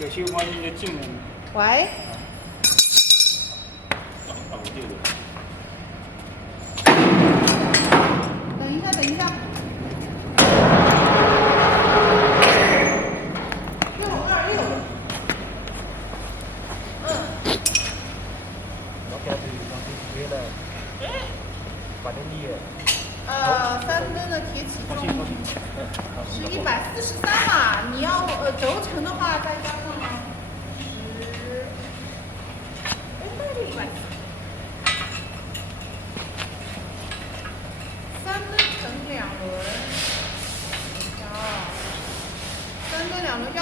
有些关于的技能。喂。等一下，等一下。626。3吨的铁起重是143嘛？你要轴承的话，再加上10，这是143。3吨乘2轮，3吨2轮149，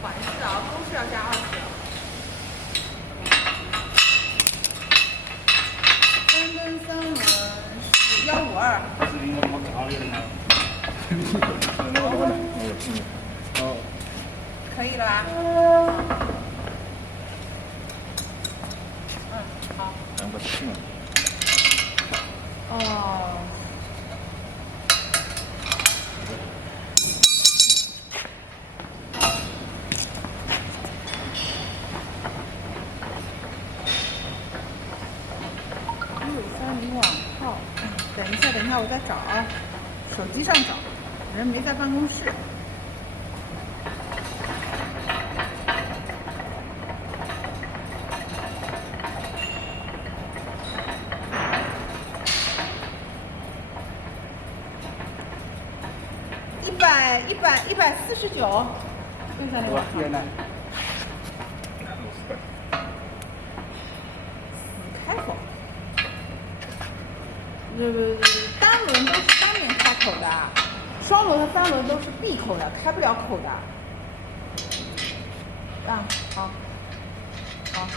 款式啊，都是要加20啊。3吨3轮是152。这是应该怎么搞的呢？哦，可以了吧？好。2个7嘛。哦。153网号，等一下，等一下，我在找啊，手机上找，人没在办公室。149，为啥那个？死开口。单轮都是单面开口的，双轮和3轮都是闭口的，开不了口的。啊，好，好。